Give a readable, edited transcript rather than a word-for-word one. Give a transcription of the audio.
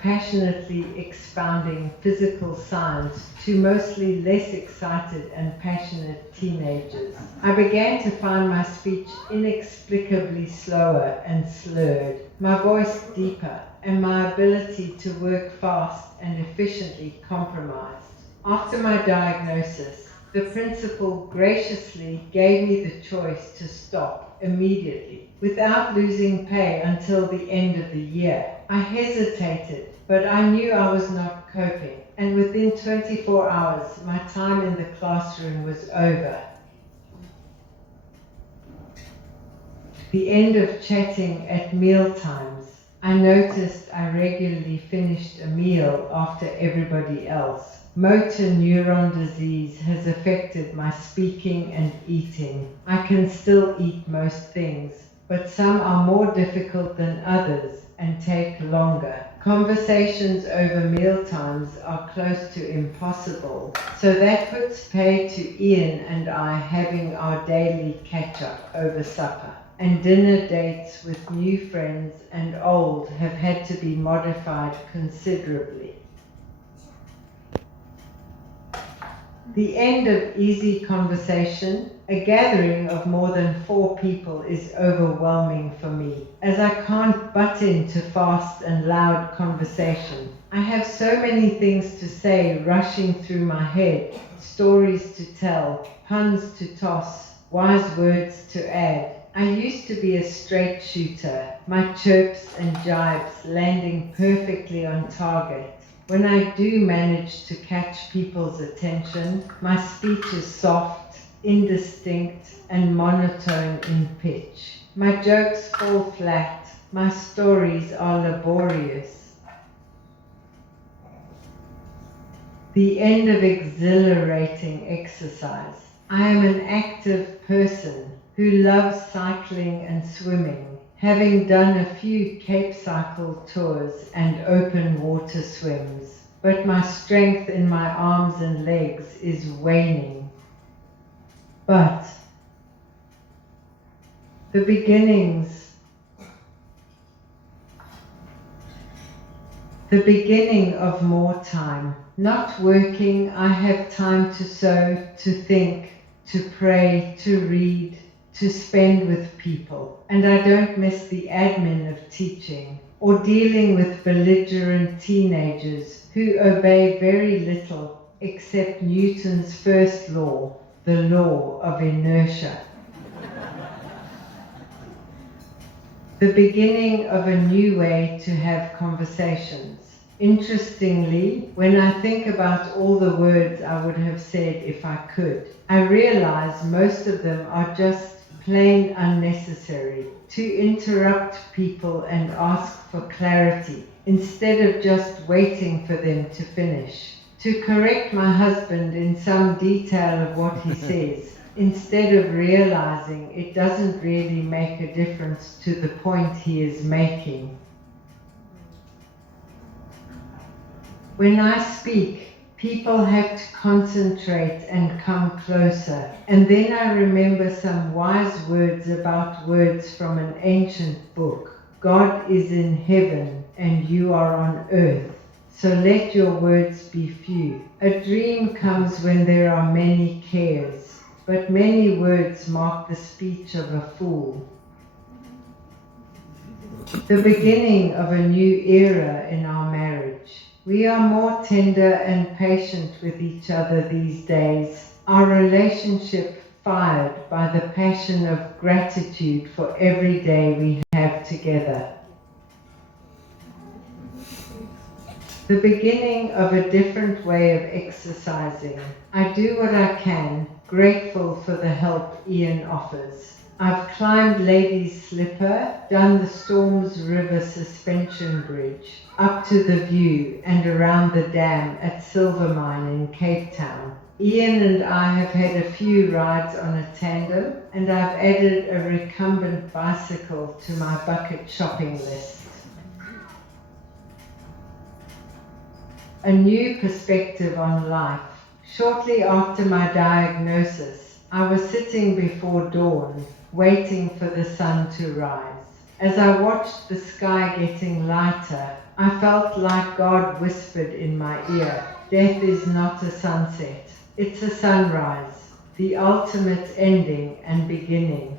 passionately expounding physical science to mostly less excited and passionate teenagers. I began to find my speech inexplicably slower and slurred, my voice deeper, and my ability to work fast and efficiently compromised. After my diagnosis, the principal graciously gave me the choice to stop immediately, without losing pay until the end of the year. I hesitated, but I knew I was not coping, and within 24 hours, my time in the classroom was over. The end of chatting at mealtimes. I noticed I regularly finished a meal after everybody else. Motor neuron disease has affected my speaking and eating. I can still eat most things, but some are more difficult than others and take longer. Conversations over mealtimes are close to impossible, so that puts pay to Ian and I having our daily catch-up over supper. And dinner dates with new friends and old have had to be modified considerably. The end of easy conversation, a gathering of more than 4 people, is overwhelming for me, as I can't butt into fast and loud conversation. I have so many things to say rushing through my head, stories to tell, puns to toss, wise words to add. I used to be a straight shooter, my chirps and jibes landing perfectly on target. When I do manage to catch people's attention, my speech is soft, indistinct, and monotone in pitch. My jokes fall flat, my stories are laborious. The end of exhilarating exercise. I am an active person who loves cycling and swimming, having done a few Cape Cycle tours and open water swims, but my strength in my arms and legs is waning. But the beginning of more time. Not working, I have time to sew, to think, to pray, to read, to spend with people, and I don't miss the admin of teaching or dealing with belligerent teenagers who obey very little except Newton's first law, the law of inertia. The beginning of a new way to have conversations. Interestingly, when I think about all the words I would have said if I could, I realize most of them are just plain unnecessary, to interrupt people and ask for clarity, instead of just waiting for them to finish, to correct my husband in some detail of what he says, instead of realizing it doesn't really make a difference to the point he is making. When I speak, people have to concentrate and come closer, and then I remember some wise words about words from an ancient book. God is in heaven and you are on earth, so let your words be few. A dream comes when there are many cares, but many words mark the speech of a fool. The beginning of a new era in our marriage. We are more tender and patient with each other these days. Our relationship fired by the passion of gratitude for every day we have together. The beginning of a different way of exercising. I do what I can, grateful for the help Ian offers. I've climbed Lady's Slipper, done the Storms River suspension bridge, up to the View and around the dam at Silvermine in Cape Town. Ian and I have had a few rides on a tandem, and I've added a recumbent bicycle to my bucket shopping list. A new perspective on life. Shortly after my diagnosis, I was sitting before dawn, waiting for the sun to rise. As I watched the sky getting lighter, I felt like God whispered in my ear, death is not a sunset, it's a sunrise, the ultimate ending and beginning.